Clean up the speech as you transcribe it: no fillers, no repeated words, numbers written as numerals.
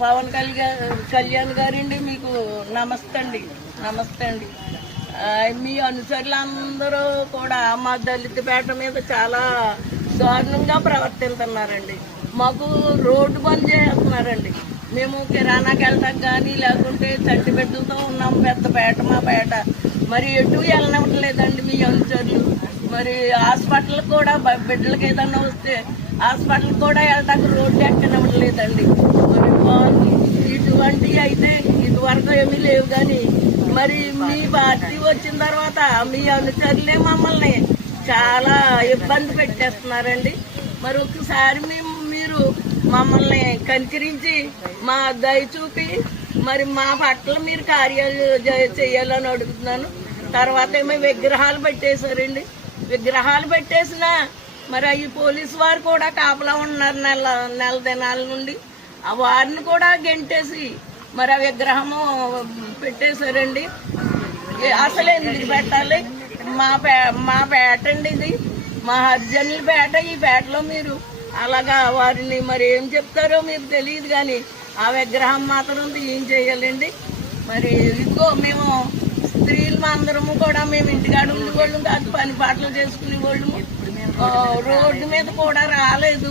పవన్ కళ్యాణ్ గారండి, మీకు నమస్తే అండి. నమస్తే అండి. మీ అనుచరులందరూ కూడా మా దళిత పేట మీద చాలా దారుణంగా ప్రవర్తిస్తున్నారండి. మాకు రోడ్డు బంద్ చేస్తున్నారండి. మేము కిరాణాకి వెళ్తాం కానీ లేకుంటే చంటి బిడ్డలతో ఉన్నాం. పెద్ద పేట మా పేట, మరి ఎటు వెళ్ళనివ్వట్లేదండి మీ అనుచరులు. మరి హాస్పిటల్ కూడా బిడ్డలకి ఏదన్నా వస్తే హాస్పిటల్ కూడా వెళ్తాక రోడ్డు ఎక్కనివ్వట్లేదండి. మరి ఇటువంటివి అయితే ఇదివరకు ఏమీ లేవు. కానీ మరి మీ పార్టీ వచ్చిన తర్వాత మీ అనుచరులే మమ్మల్ని చాలా ఇబ్బంది పెట్టేస్తున్నారండి. మరి ఒకసారి మీరు మమ్మల్ని కనికరించి మా దయ చూపి మరి మా పట్ల మీరు కార్యాలు చేయాలని అడుగుతున్నాను. తర్వాత ఏమో విగ్రహాలు పెట్టేశారండి. విగ్రహాలు పెట్టేసినా మరి అవి పోలీసు వారు కూడా కాపలా ఉన్నారు నెల దినాల నుండి. ఆ వారిని కూడా గెంటేసి మరి ఆ విగ్రహము పెట్టేశారండి. అసలు ఎందుకు పెట్టాలి? మా పేట అండి ఇది, మా హరిజనుల పేట. ఈ పేటలో మీరు అలాగా వారిని మరి ఏం చెప్తారో మీకు తెలియదు. కానీ ఆ విగ్రహం మాత్రం ఏం చేయాలండి? మరి ఇదిగో మేము స్త్రీలు అందరము కూడా మేము ఇంటికాడ ఉండేవాళ్ళం కాదు, పని పాటలు చేసుకునే వాళ్ళము. రోడ్డు మీద కూడా రాలేదు.